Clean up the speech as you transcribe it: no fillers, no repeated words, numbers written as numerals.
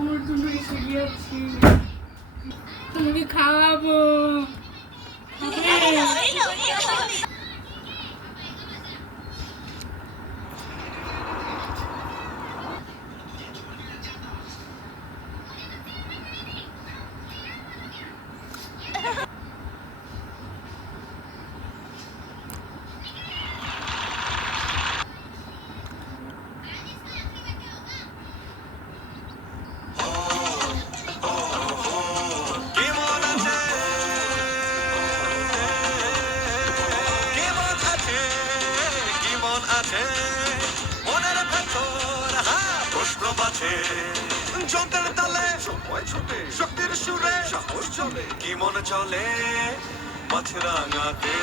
আমার জন্য এসে গিয়েছি, তোমাকে খাওয়াবো। মনের ভেতর প্রশ্ন বাজে, যন্ত্রের তালে সময় ছুটে, শক্তির সুরে সাহস চলে, কি মন চলে মাছরাঙাতে।